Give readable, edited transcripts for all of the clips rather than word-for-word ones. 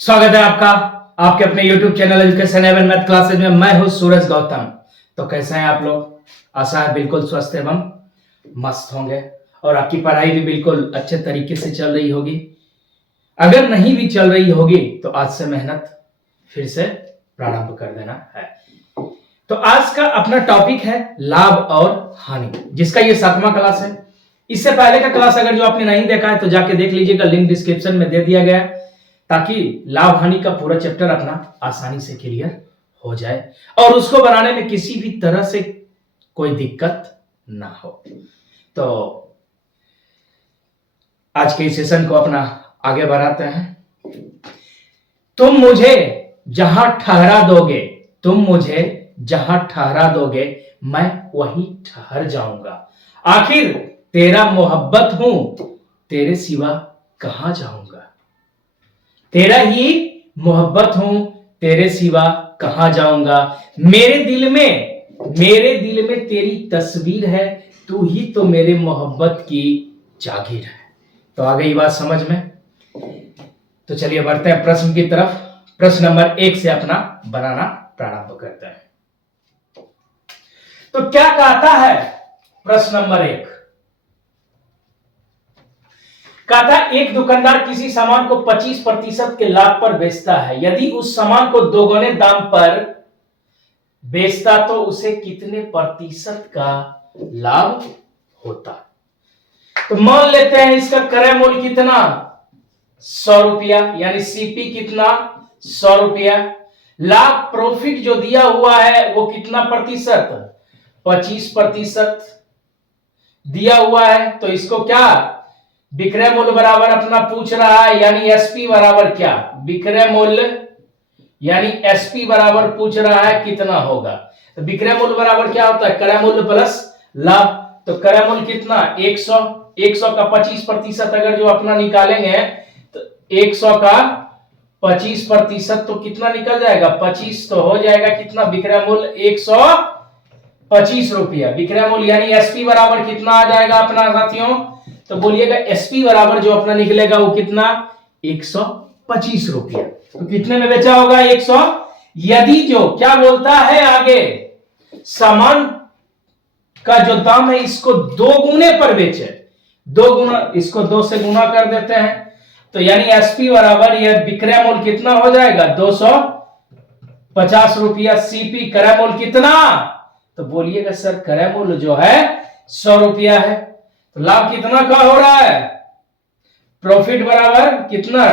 स्वागत है आपका आपके अपने YouTube चैनल एजुकेशन एवं मैथ क्लासेज में। मैं हूं सूरज गौतम। तो कैसे हैं आप लोग? आशा है बिल्कुल स्वस्थ एवं मस्त होंगे और आपकी पढ़ाई भी बिल्कुल अच्छे तरीके से चल रही होगी। अगर नहीं भी चल रही होगी तो आज से मेहनत फिर से प्रारंभ कर देना है। तो आज का अपना टॉपिक है लाभ और हानि, जिसका ये 7वां क्लास है। इससे पहले का क्लास अगर जो आपने नहीं देखा है तो जाके देख लीजिएगा, लिंक डिस्क्रिप्शन में दे दिया गया है, ताकि लाभ हानि का पूरा चैप्टर अपना आसानी से क्लियर हो जाए और उसको बनाने में किसी भी तरह से कोई दिक्कत ना हो। तो आज के सेशन को अपना आगे बढ़ाते हैं। तुम मुझे जहां ठहरा दोगे, तुम मुझे जहां ठहरा दोगे मैं वहीं ठहर जाऊंगा। आखिर तेरा मोहब्बत हूं, तेरे सिवा कहां जाऊंगा। तेरा ही मोहब्बत हूं, तेरे सिवा कहां जाऊंगा। मेरे दिल में तेरी तस्वीर है, तू ही तो मेरे मोहब्बत की जागीर है। तो आ गई बात समझ में? तो चलिए बढ़ते हैं प्रश्न की तरफ। प्रश्न नंबर 1 से अपना बनाना प्रारंभ करते हैं। तो क्या कहता है प्रश्न नंबर 1? कहता एक दुकानदार किसी सामान को 25% के लाभ पर बेचता है। यदि उस सामान को दोगुने दाम पर बेचता तो उसे कितने प्रतिशत का लाभ होता? तो मान लेते हैं इसका क्रय मूल्य कितना, 100 रुपया, यानी सीपी कितना, 100 रुपया। लाभ प्रॉफिट जो दिया हुआ है वो कितना प्रतिशत, 25% दिया हुआ है। तो इसको क्या विक्रय मूल्य बराबर अपना पूछ रहा है, यानी एसपी बराबर क्या, विक्रय मूल्य यानी एसपी बराबर पूछ रहा है कितना होगा। तो विक्रय मूल्य बराबर क्या होता है, क्रय मूल्य प्लस लाभ। तो क्रय मूल्य कितना, 100। 100 का 25% अगर जो अपना निकालेंगे तो 100 का 25% तो कितना निकल जाएगा, 25। तो हो जाएगा कितना, विक्रय मूल्य 125 रुपया। विक्रय मूल्य यानी एसपी बराबर कितना आ जाएगा अपना साथियों, तो बोलिएगा एसपी बराबर जो अपना निकलेगा वो कितना, 125 रुपया। तो कितने में बेचा होगा, 100। यदि जो क्या बोलता है आगे, सामान का जो दाम है इसको 2 गुने पर बेचे, 2 गुना, इसको 2 से गुना कर देते हैं। तो यानी एसपी बराबर यह विक्रय मूल्य कितना हो जाएगा, 250 रुपया। सीपी क्रय मूल्य कितना, तो बोलिएगा सर क्रय मूल्य जो है 100 रुपया है। तो लाभ कितना का हो रहा है, प्रॉफिट बराबर कितना,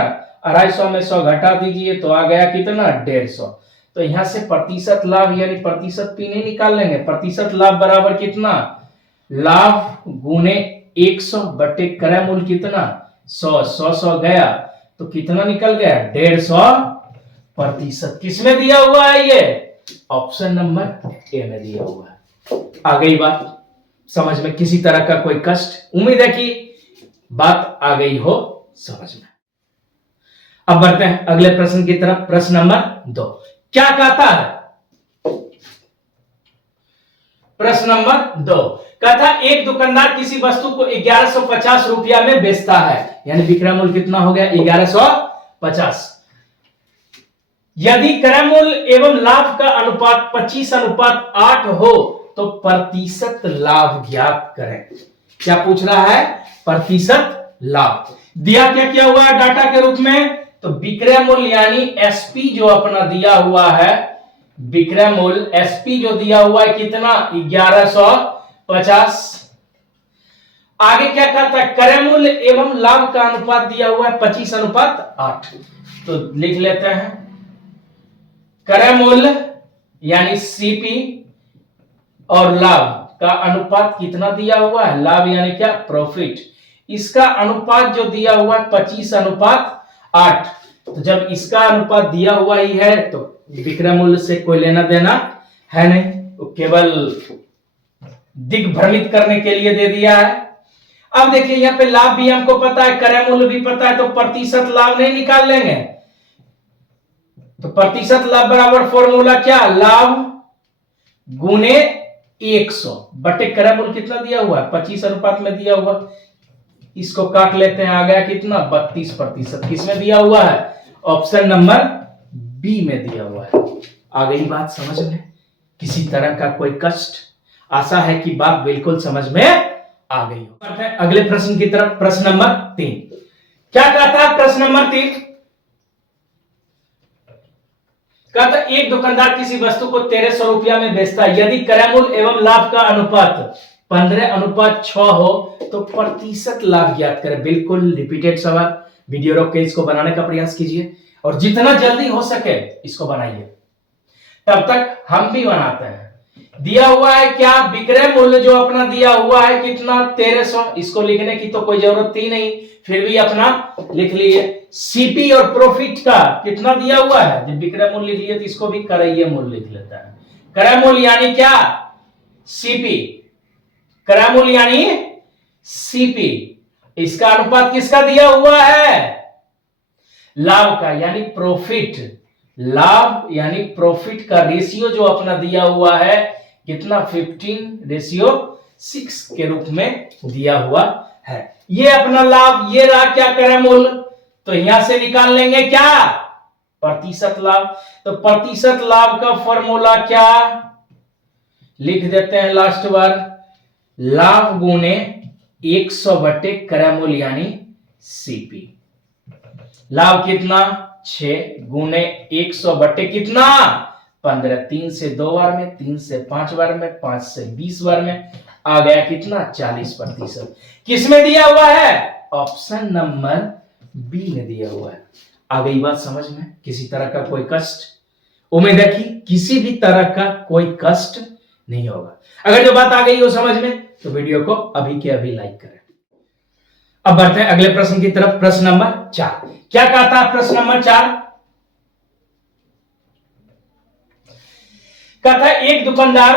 250 में 100 घटा दीजिए तो आ गया कितना, 150। तो यहां से प्रतिशत लाभ यानी प्रतिशत पी नहीं निकाल लेंगे, प्रतिशत लाभ बराबर कितना, लाभ गुने 100 बटे क्रय मूल्य कितना, 100। 100 गया तो कितना निकल गया, 150%। किसमें दिया हुआ है, ये ऑप्शन नंबर ए में दिया हुआ है। आ गई बात समझ में, किसी तरह का कोई कष्ट, उम्मीद है कि बात आ गई हो समझ में। अब बढ़ते हैं अगले प्रश्न की तरफ। प्रश्न नंबर 2 क्या कहता है, प्रश्न नंबर 2 कहता एक दुकानदार किसी वस्तु को 1150 रुपया में बेचता है, यानी विक्रय मूल्य कितना हो गया, 1150। यदि क्रय मूल्य एवं लाभ का अनुपात 25:8 हो तो प्रतिशत लाभ ज्ञात करें। क्या पूछ रहा है, प्रतिशत लाभ। दिया क्या किया हुआ है डाटा के रूप में, तो विक्रय मूल्य यानी एसपी जो अपना दिया हुआ है, विक्रय मूल्य एसपी जो दिया हुआ है कितना, 1150। आगे क्या कहता है, क्रय मूल्य एवं लाभ का अनुपात दिया हुआ है 25:8। तो लिख लेते हैं, क्रय मूल्य यानी सीपी और लाभ का अनुपात कितना दिया हुआ है, लाभ यानी क्या, प्रॉफिट। इसका अनुपात जो दिया हुआ है 25:8। तो जब इसका अनुपात दिया हुआ ही है तो विक्रय मूल्य से कोई लेना देना है नहीं, तो केवल दिग्भ्रमित करने के लिए दे दिया है। अब देखिए यहाँ पे लाभ भी हमको पता है, क्रय मूल्य भी पता है, तो प्रतिशत लाभ नहीं निकाल लेंगे। तो प्रतिशत लाभ बराबर फॉर्मूला क्या, लाभ गुने 100 बटे क्रय मूल्य कितना दिया हुआ है, 25 अनुपात में दिया हुआ। इसको काट लेते हैं, आ गया कितना, 32%। किसमें दिया हुआ है, ऑप्शन नंबर बी में दिया हुआ है। आ गई बात समझ में? किसी तरह का कोई कष्ट? आशा है कि बात बिल्कुल समझ में आ गई हो। अगले प्रश्न की तरफ। प्रश्न नंबर 3 क्या कहता है? प्रश्न नंबर 3 कहता है एक दुकानदार किसी वस्तु को 1300 रुपया में बेचता है। यदि क्रय मूल्य एवं लाभ का अनुपात 15:6 हो तो प्रतिशत लाभ ज्ञात करें। बिल्कुल रिपीटेड सवाल। वीडियो रोक के इसको बनाने का प्रयास कीजिए और जितना जल्दी हो सके इसको बनाइए। तब तक हम भी बनाते हैं। दिया हुआ है क्या? विक्रय मूल्य जो अपना दिया हुआ है कितना? 1300। इसको लिखने की तो कोई जरूरत ही नहीं, फिर भी अपना लिख लिए। सीपी और प्रॉफिट का कितना दिया हुआ है? जब विक्रय मूल्य लिख लिए तो इसको भी क्रय मूल्य लिख लेता है। क्रय मूल्य यानी क्या? सीपी। क्रय मूल्य यानी सीपी। इसका अनुपात किसका दिया हुआ है? लाभ का, यानी प्रॉफिट। लाभ यानी प्रॉफिट का रेशियो जो अपना दिया हुआ है कितना? 15:6 के रूप में दिया हुआ है। ये अपना लाभ, ये रहा क्या? क्रय मूल्य। तो यहां से निकाल लेंगे क्या? प्रतिशत लाभ। तो प्रतिशत लाभ का फॉर्मूला क्या लिख देते हैं? लास्ट बार लाभ गुने 100 बटे क्रय मूल्य यानी सीपी। लाभ कितना? 6 गुने 100 बटे कितना? 15। 3 से 2 बार में, 3 से 5 बार में, 5 से 20 बार में, आ गया कितना? 40%। किसमें दिया हुआ है? ऑप्शन नंबर बी में दिया हुआ है। आ गई बात समझ में? किसी तरह का कोई कष्ट? उम्मीद है कि किसी भी तरह का कोई कष्ट नहीं होगा। अगर जो बात आ गई हो समझ में तो वीडियो को अभी के अभी लाइक करें। अब बढ़ते हैं अगले प्रश्न की तरफ। प्रश्न नंबर 4 क्या कहता है? प्रश्न नंबर 4 कहता है एक दुकानदार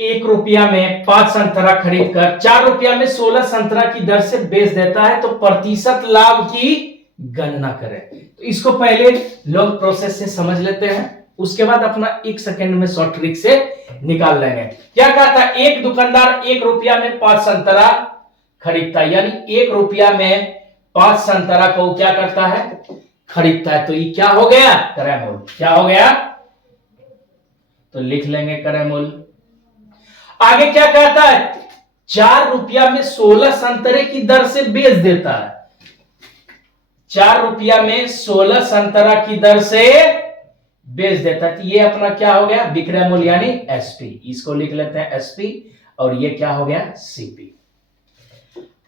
1 रुपया में 5 संतरा खरीद कर 4 रुपया में 16 संतरा की दर से बेच देता है तो प्रतिशत लाभ की गणना करें। तो इसको पहले लॉन्ग प्रोसेस से समझ लेते हैं, उसके बाद अपना 1 सेकंड में शॉर्ट ट्रिक से निकाल लेंगे। क्या कहता है? एक दुकानदार 1 रुपया में 5 संतरा खरीदता है, यानी 1 रुपया में 5 संतरा को क्या करता है? खरीदता है। तो ये क्या हो गया? क्रय मूल्य। क्या हो गया? तो लिख लेंगे क्रय मूल्य। आगे क्या कहता है? 4 रुपया में 16 संतरे की दर से बेच देता है। 4 रुपया में 16 संतरा की दर से बेच देता है। तो ये अपना क्या हो गया? विक्रय मूल्य यानी एसपी। इसको लिख लेते हैं एसपी और ये क्या हो गया? सीपी।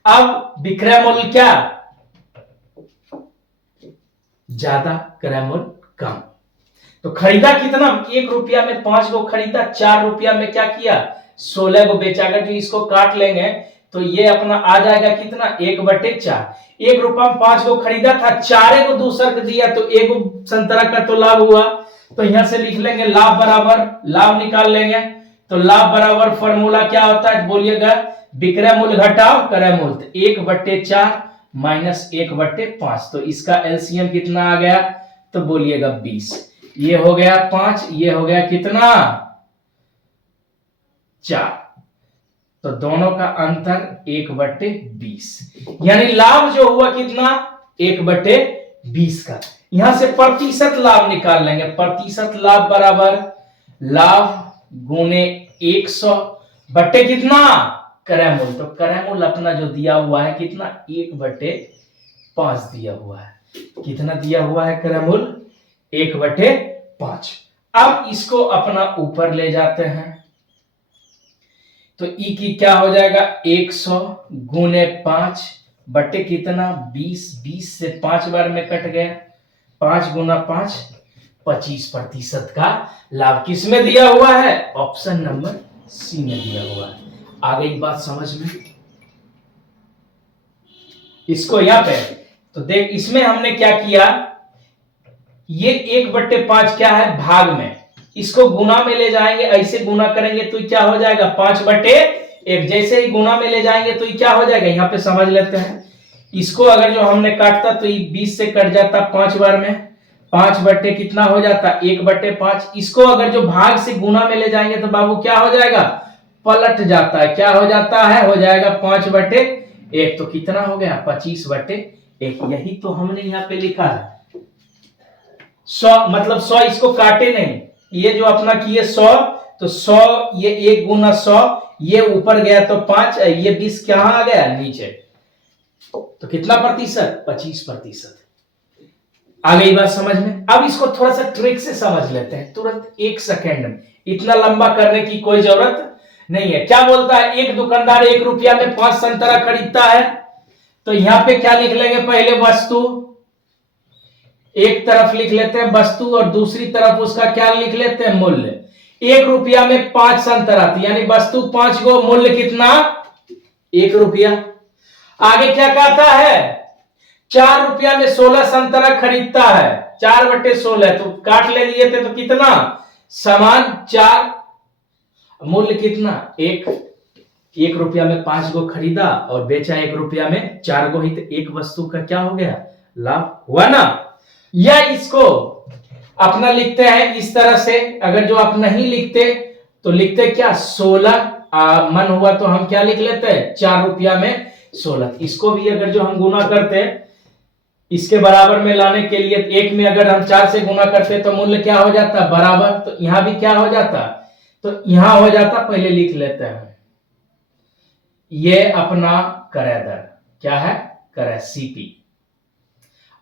अब विक्रय मूल्य क्या? ज्यादा, क्रय मूल्य कम। तो खरीदा कितना? 1 रुपया में 5 को खरीदा, 4 रुपया में क्या किया? 16 को बेचा। अगर जो इसको काट लेंगे तो ये अपना आ जाएगा कितना? 1/4। 1 रुपया में 5 को खरीदा था, 4 को दूसरा को दिया तो 1 संतरा का तो लाभ हुआ। तो यहां से लिख लेंगे लाभ बराबर, लाभ निकाल लेंगे तो लाभ बराबर फॉर्मूला क्या होता है? बोलिएगा विक्रय मूल्य घटाओ क्रय मूल्य। 1/4 माइनस 1/5। तो इसका एलसीएम कितना आ गया? तो बोलिएगा 20। ये हो गया 5, ये हो गया कितना? 4। तो दोनों का अंतर 1/20, यानी लाभ जो हुआ कितना? 1/20 का। यहां से प्रतिशत लाभ निकाल लेंगे। प्रतिशत लाभ बराबर लाभ गुने 100 बटे कितना? क्रय मूल्य। तो क्रय मूल्य अपना जो दिया हुआ है कितना? 1/5 दिया हुआ है। कितना दिया हुआ है क्रय मूल्य? 1/5। अब इसको अपना ऊपर ले जाते हैं तो ई की क्या हो जाएगा? 100 गुने 5 बटे कितना? 20। 20 से 5 बार में कट गया। 5 गुना 5 25% का लाभ किसमें दिया हुआ है? ऑप्शन नंबर सी में दिया हुआ है। आ गई बात समझ में? इसको यहां पे तो देख, इसमें हमने क्या किया? ये 1/5 क्या है? भाग में। इसको गुना में ले जाएंगे, ऐसे गुना करेंगे तो क्या हो जाएगा? 5/1। जैसे ही गुना में ले जाएंगे तो क्या हो जाएगा? यहां पे समझ लेते हैं। इसको अगर जो हमने काटता तो ये 20 से कट जाता 5 बार में। 5 बटे कितना हो जाता? 1/5। इसको अगर जो भाग से गुना में ले जाएंगे तो बाबू क्या हो जाएगा? पलट जाता है। क्या हो जाता है? हो जाएगा 5/1। तो कितना हो गया? 25/1। यही तो हमने यहाँ पे लिखा है। 100 मतलब 100 इसको काटे नहीं, ये जो अपना किए 100, तो 100 ये 1 गुना 100, ये ऊपर गया तो 5, ये 20 कहां आ गया नीचे, तो कितना प्रतिशत 25%। आ गई बात समझ में। अब इसको थोड़ा सा ट्रिक से समझ लेते हैं तुरंत 1 सेकेंड में, इतना लंबा करने की कोई जरूरत नहीं है। क्या बोलता है, एक दुकानदार 1 रुपया में 5 संतरा खरीदता है, तो यहां पे क्या लिख लेंगे, पहले वस्तु, एक तरफ लिख लेते हैं वस्तु और दूसरी तरफ उसका क्या लिख लेते हैं, मूल्य। 1 रुपया में 5 संतरा, यानी वस्तु 5 गो, मूल्य कितना 1 रुपया। आगे क्या कहता है, 4 रुपया में 16 संतरा खरीदता है, 4/16, तो काट ले दिए थे तो कितना समान 4, मूल्य कितना 1 रुपया में 5 गो खरीदा और बेचा 1 रुपया में 4 गो ही, तो एक वस्तु का क्या हो गया, लाभ हुआ ना। या इसको अपना लिखते हैं इस तरह से, अगर जो आप नहीं लिखते तो लिखते क्या 16, मन हुआ तो हम क्या लिख लेते हैं 4 रुपया में 16। इसको भी अगर जो हम गुना करते इसके बराबर में लाने के लिए, एक में अगर हम 4 से गुना करते तो मूल्य क्या हो जाता बराबर, तो यहां भी क्या हो जाता, तो यहां हो जाता, पहले लिख लेते हैं, ये अपना क्रय दर क्या है, क्रय सीपी,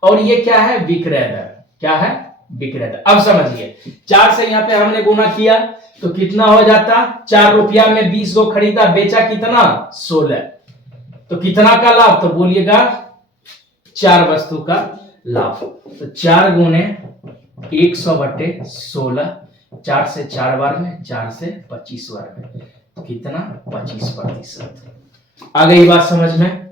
और ये क्या है विक्रय दर, क्या है विक्रय दर। अब समझिए 4 से यहां पे हमने गुना किया तो कितना हो जाता, 4 रुपया में 20 गो खरीदा, बेचा कितना 16, तो कितना का लाभ, तो बोलिएगा 4 वस्तु का लाभ। तो 4 गुने 100/16, 4 से 4 बार में, 4 से 25 बार में, तो कितना 25%। आ गई बात समझ में,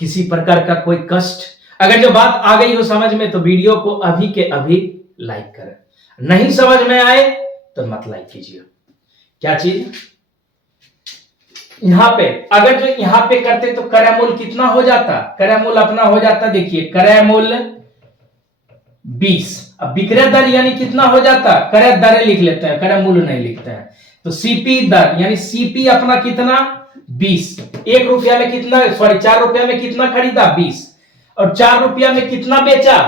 किसी प्रकार का कोई कष्ट, अगर जो बात आ गई हो समझ में तो वीडियो को अभी के अभी लाइक करें, नहीं समझ में आए तो मत लाइक कीजिए। क्या चीज, यहां पे अगर जो यहां पे करते तो क्रय मूल्य कितना हो जाता, क्रय मूल्य अपना हो जाता, देखिए क्रय मूल्य 20, अब विक्रय दर यानी कितना हो जाता, क्रय दर लिख लेते हैं, क्रय मूल्य नहीं लिखते हैं, तो सीपी दर यानी सीपी अपना कितना 20, 1 रुपया में कितना, सॉरी 4 रुपया में कितना खरीदा 20, और 4 रुपया में कितना बेचा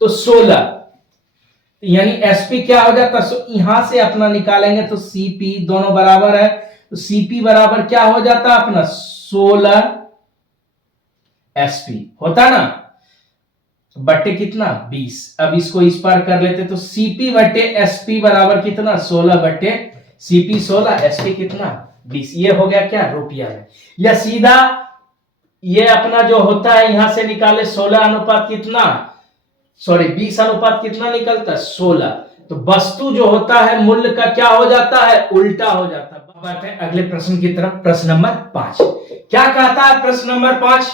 तो 16, यानी एसपी क्या हो जाता, यहां से अपना निकालेंगे तो सीपी दोनों बराबर है, तो सीपी बराबर क्या हो जाता अपना 16 एसपी होता ना, बट्टे कितना 20। अब इसको इस पार कर लेते तो सीपी बट्टे एसपी बराबर कितना 16 बट्टे सीपी 16, एसपी कितना 20। ये हो गया क्या रुपया में, या सीधा ये अपना जो होता है यहां से निकाले 16 अनुपात कितना, सॉरी 20 अनुपात कितना निकलता है 16, तो वस्तु जो होता है मूल्य का क्या हो जाता है उल्टा हो जाता है। बात है अगले प्रश्न की तरफ, प्रश्न नंबर 5 क्या कहता है, प्रश्न नंबर 5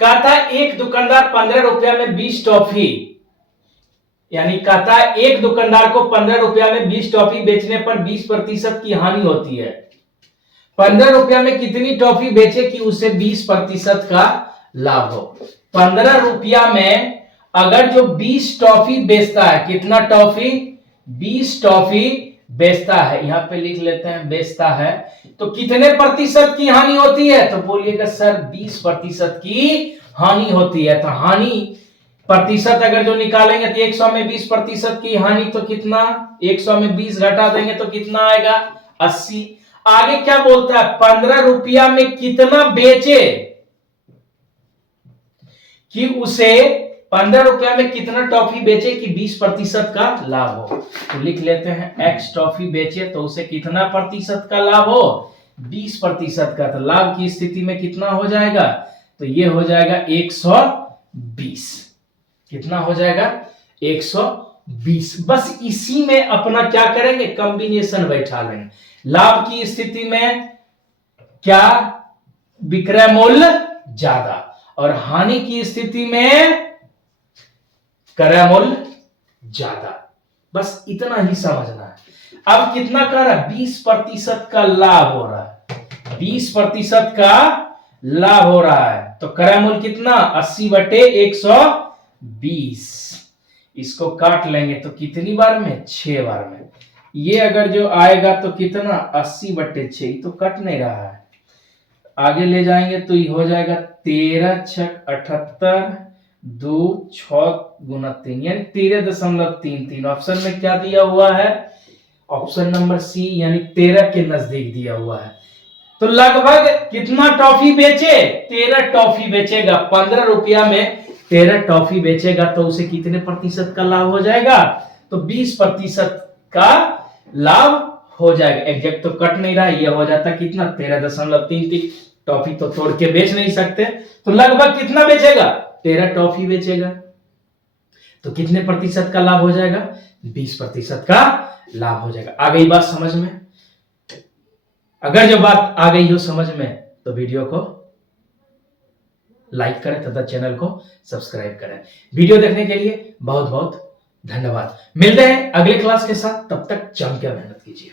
कहता है एक दुकानदार 15 रुपया में 20 टॉफी, यानी कहता है एक दुकानदार को 15 रुपया में 20 टॉफी बेचने पर 20% की हानि होती है। 15 रुपया में कितनी टॉफी बेचे कि उसे 20% का लाभ हो। 15 रुपया में अगर जो 20 टॉफी बेचता है, कितना टॉफी 20 टॉफी बेचता है, यहां पे लिख लेते हैं बेचता है, तो कितने प्रतिशत की हानि होती है, तो बोलिएगा सर 20% की हानि होती है। तो हानि प्रतिशत अगर जो निकालेंगे तो 100 में 20% की हानि, तो कितना 100 में 20 घटा देंगे तो कितना आएगा 80। आगे क्या बोलता है 15 रुपया में कितना बेचे कि उसे 15 रुपया में कितना टॉफी बेचे कि 20% का लाभ हो, तो लिख लेते हैं x टॉफी बेचे तो उसे कितना प्रतिशत का लाभ हो 20% का, तो लाभ की स्थिति में कितना हो जाएगा, तो ये हो जाएगा 120। कितना हो जाएगा 120। बस इसी में अपना क्या करेंगे कॉम्बिनेशन बैठा लेंगे। लाभ की स्थिति में क्या विक्रय मूल्य ज्यादा, और हानि की स्थिति में क्रय मूल्य ज्यादा, बस इतना ही समझना है। अब कितना कर रहा है 20% का लाभ हो रहा है, 20% का लाभ हो रहा है, तो क्रय मूल्य कितना 80/120। इसको काट लेंगे तो कितनी बार में 6 बार में, ये अगर जो आएगा तो कितना 80/6, तो कट नहीं रहा है आगे ले जाएंगे तो ये हो जाएगा 13 छक 78, 2 6 गुना 3 यानी 13.33। ऑप्शन में क्या दिया हुआ है? ऑप्शन नंबर सी यानी 13 के नजदीक दिया हुआ है। तो लगभग कितना टॉफी बेचे? 13 टॉफी बेचेगा। 15 रुपया में 13 टॉफी बेचेगा तो उसे कितने प्रतिशत का लाभ हो जाएगा? तो 20% का लाभ हो जाएगा। एग्जैक्ट तो कट नहीं रहा, ये हो जाता कितना? 13.33। टॉफी तो तोड़ के बेच नहीं सकते, तो लगभग कितना बेचेगा? 13 टॉफी बेचेगा। तो कितने प्रतिशत का लाभ हो जाएगा? 20% का लाभ हो जाएगा। आ गई बात समझ में? अगर जो बात आ गई हो समझ में तो वीडियो को लाइक करें तथा चैनल को सब्सक्राइब करें। वीडियो देखने के लिए बहुत बहुत धन्यवाद। मिलते हैं अगले क्लास के साथ, तब तक जम के मेहनत कीजिए।